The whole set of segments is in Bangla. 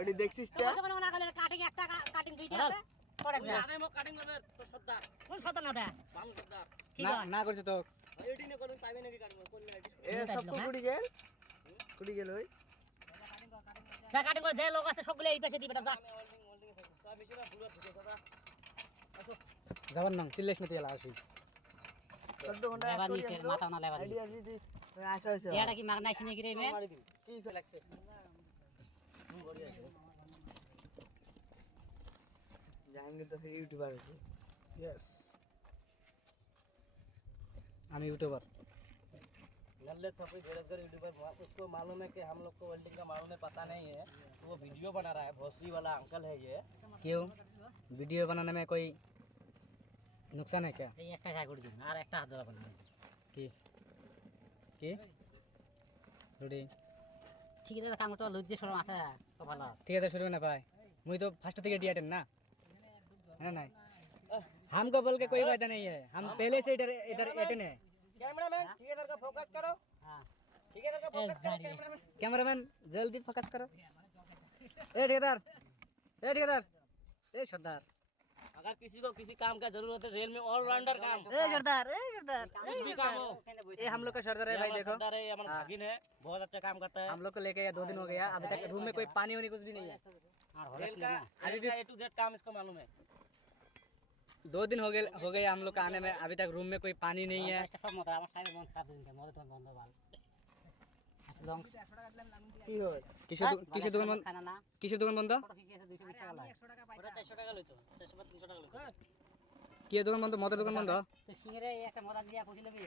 ওটি দেখছিস তো যখন না গেলে কাটিং একটা কাটিং দুইটা আছে পড়ে যা আরে মো কাটিং করবে তো সর্দার কোন কথা না দে বাম সর্দার ঠিক না আছে না করছে তো এডি নে করুন পাইবে নাকি কাটিং করলে এ সব তো কুড়ি গেল ওই যা কাটিং করে যে লোক আছে সবগুলো এই পাশে দিবে যা আমি হোল্ডিং এ থাকি সব বেশি না দূরে থেকে সদা আসো যাবার নাম চিল্লাইস না তুই এলা আসি 14 ঘন্টা লেবার নিচে মাথা না লেবার আইডিয়া দিদি আসো আসো এটা কি মার নাই শুনে কি রে মে মারি দিবি কি লাগছে বড়ি আছে জাহাঙ্গীর তো ফির ইউটিউবার আছে यस আমি ইউটিউবার नल्ले सफेद बेरोजगार यूट्यूबर उसको मालूम है कि हम लोग को वेल्डिंग का मालूम है पता नहीं है तो वो वीडियो बना रहा है भोसरी वाला अंकल है ये क्यों वीडियो बनाने में कोई नुकसान है क्या এই একটা জায়গা করে দিন আর একটা হাত ধরা বানাবে কি রুডি ঠিক আছে কাম তো লজ্জা শরম আছে তো ভালো ठीक है तो शुरू में ना पाए मुझे तो फर्स्ट থেকে ডিয়াটেন না है ना हमको बोल के कोई फायदा नहीं है हम पहले से इधर इधर एटन है कैमरामैन ठेकेदार का फोकस करो हां ठेकेदार का फोकस करो कैमरामैन कैमरामैन जल्दी फोकस करो ए ठेकेदार ए सरदार अगर किसी को किसी काम का जरूरत है रेल में ऑलराउंडर काम ए सरदार कुछ भी काम हो ये हम लोग का सरदार है भाई हमारा देखो सरदार है ये हमारा भागिन है बहुत अच्छा काम करता है हम लोग को लेके या 2 दिन हो गया अभी तक रूम में कोई पानी होने कुछ भी नहीं है আর হলে रेल का अभी भी A to Z काम इसको मालूम है 2 दिन हो गए हम लोग का आने में अभी तक रूम में कोई पानी नहीं है একটা সব মত আমার সাহেব বন্ধ খারাপ দিন মদ তো বন্ধ বাল আসলে লং কি হয় किसे दुकान बंद খানা না किसे दुकान बंद ফটো ফিসে 220 টাকা লাগে ওটা 400 টাকা লইতো 400 বা 300 টাকা লইতো किए दुकान बंद मदर दुकान बंद তো সিংরে একটা মদ দিয়া কইছিল কি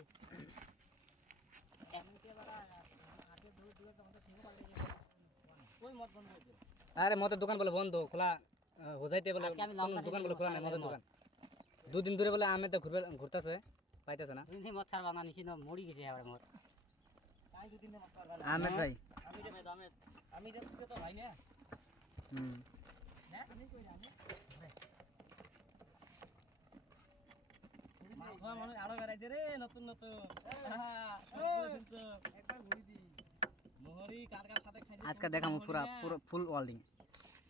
कोई मत बंद हो गया अरे मदर दुकान बोले बंद खुला हो जाते बोले আজকে আমি লঙ্কা दुकान बोले দিয়ে खुला नहीं मदर दुकान 2 दिन ধরে বলে আমি তো ঘুরতাছে পাইতাছে না দুদিন মদ খাওয়া না নিছি না মরি গেছে আবার মদ काई दो दिन में मत कर वाला আহমেদ ভাই আমি রে তো ভাই না হুম মাথা মনে আরো বেরাইছে রে নতুন নতুন একবার ঘুরি দি মোহরি কার কার সাথে খাই আজকে দেখাম পুরা পুরো ফুল ওয়ার্ল্ডিং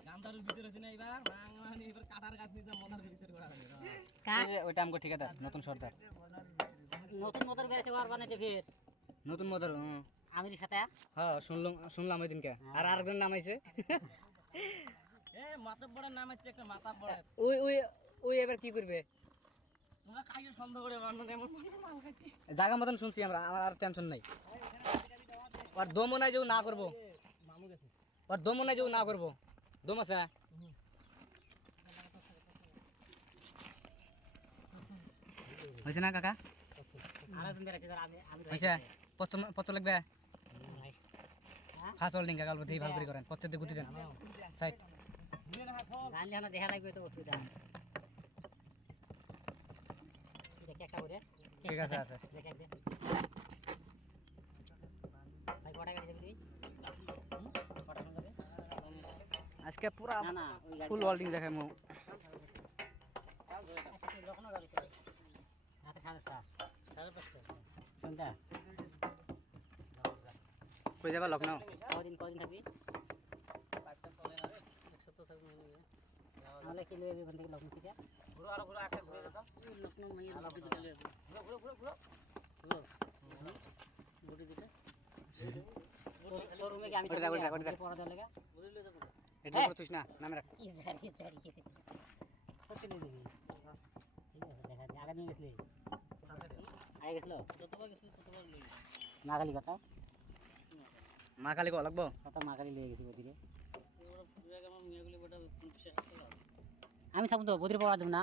গান্ধারের ভিতরে আছে না এবার বাংলানি এবার কাটার গাছ নিতে মদার ভিতরে করা লাগে কা ওইটা আমগো ঠিকাদার নতুন সর্দার নতুন মদর বেরেছে ওর বানাইতে ফের নতুন মদর আমির সাথে হ্যাঁ শুনলাম ওই দিনকে আর আরেকজন নাম আইছে এ মাতাব্বরের নাম হচ্ছে একটা মাতাব্বরের ওই ওই ওই এবার কি করবে তোমরা খাইয়ে সন্দেহ করে বানানো এমন মাল খাচ্ছি জায়গা মতন শুনছি আমরা আমার আর টেনশন নাই আর দমও নাই যে ও না করবো মামু গেছে আর দমও নাই যে ও না করবো দম আছে হয়েছে না কাকা আরেকজন বেরেছে আমি আমি হয়েছে পচ লাগবে ফার্স্ট হোল্ডিং কাকা অল্প দিয়ে ভালো করে করেন পচতে দিয়ে গুটি দেন সাইড দিয়ে না হাত গান জানা দেখা লাগবে তো অসুবিধা দেখে একটা করে ঠিক আছে আছে দেখে দে ভাই কটা গাড়ি যাবি কটা ফোন যাবে আজকে পুরা না না ওই গাড়ি ফুল হোল্ডিং দেখাই মু যখনও গাড়ি চলে হাতে 7:30 সন্ধ্যা কই যাবা লখনউ কদিন থাকবি পাঁচটা চলে না রে 170 থাকবি নাহলে কি লয়ে ওখান থেকে লখনউ থেকে ঘুরো আর ঘুরো আকে ঘুরে যেত লখনউ মাইয়া লখনউ দিতে লয়ে ঘুরো ঘুরো ঘুরো ঘুরো গুটি দিতে তোর রুমে কি আমি ওটা পড়া দেওয়া লাগা ঘুরে লয়ে যাবো এটা করছিস না নামে রাখ কি জারি সত্যি নিয়ে দিবি ঠিক আছে দেখা যায় আগে নিয়ে গেছিলি আগে গেছিল যতবার গেছি ততবার লই মাগালি কথা মা কালি কো লাগবো কত মাগালি লিয়ে গেছি বদিরে ওরা পুরো আমার মিয়াগুলি বড় বিশেষ আছে না আমি থাকবো তো বদিরে পড়া দেব না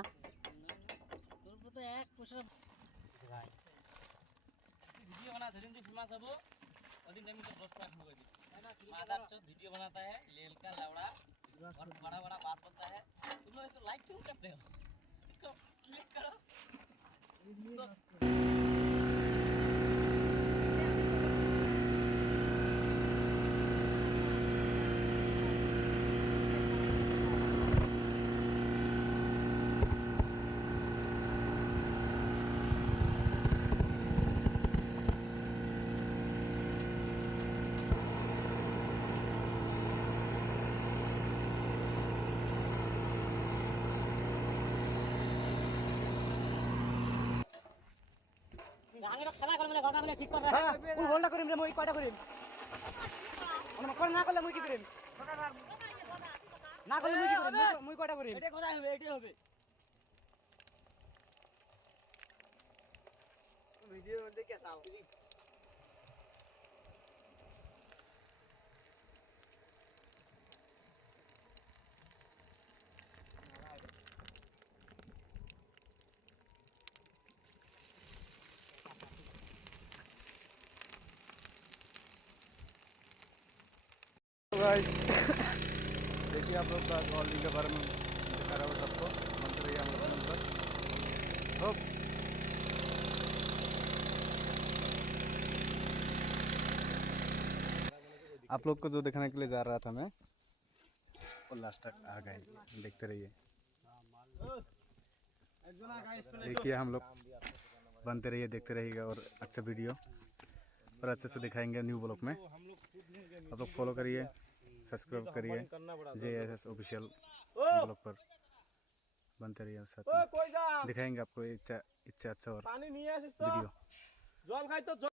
তোর তো এক পয়সা ভাই वीडियो बना धीरे धीरे फिल्मा सब और दिन में तो दोस्त लाख हो गई मादर चौथ वीडियो बनाता है लेल का लवड़ा और बड़ा बड़ा बात बोलता है तुम लोग इसको लाइक क्यों करते हो इसको क्लिक करो আগে খেলা করে বলে কথা বলে ঠিক করে হ্যাঁ কোন হোলটা করিম রে মই কয়টা করিম আমরা কর না করলে মই কি করিম না করলে মই কি করিম মই কয়টা করিম এটা কোথায় হবে এটাই হবে ভিডিওর মধ্যে কে চাও गाइस देखिए आप लोग का ऑलरेडी के बारे में दिखा रहा हूँ सबको बनते रहिए हम लोग पर होप आप लोग को जो दिखाने के लिए जा रहा था मैं वो लास्ट तक आ गए देखते रहिए देखिए हम लोग बनते रहिए देखते रहिएगा और अच्छा वीडियो और अच्छे से दिखाएंगे न्यू ब्लॉग में आप लोग फॉलो करिए सब्सक्राइब करिए JSS ऑफिशियल ब्लॉग पर बनते रहिए साथ में दिखाएंगे आपको अच्छा अच्छा और वीडियो